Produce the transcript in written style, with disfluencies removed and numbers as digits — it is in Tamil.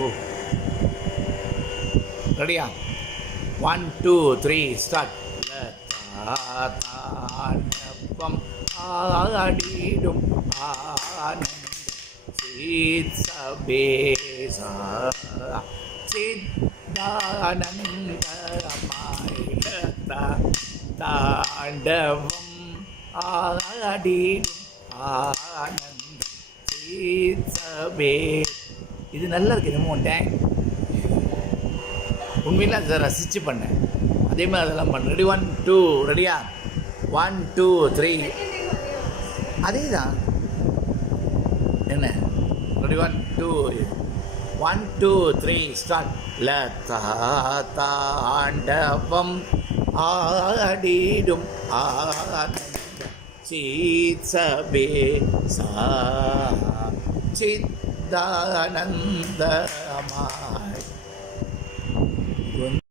ஓ, ரெடியா? 1 2 3 ஸ்டார்ட். தாண்டவம் ஆடிடும் ஆனந்த சித் சபேசா சித்தானந்தமாய தாண்டவம் ஆடிடும் ஆனந்த சித் சபே. இது நல்லா இருக்கு. என்னமோ டேங் உண்மையில் அதை ரசித்து பண்ணேன். அதே மாதிரி அதெல்லாம் பண்ண. ரெடி 1 2 ரெடியா? 1 2 3 அதே தான். என்ன? Ready 1 2 1 2 3 start. தாண்டவம் ஆடிடும் ஆனந்த சித் சபேசா சித்தானந்தமாய்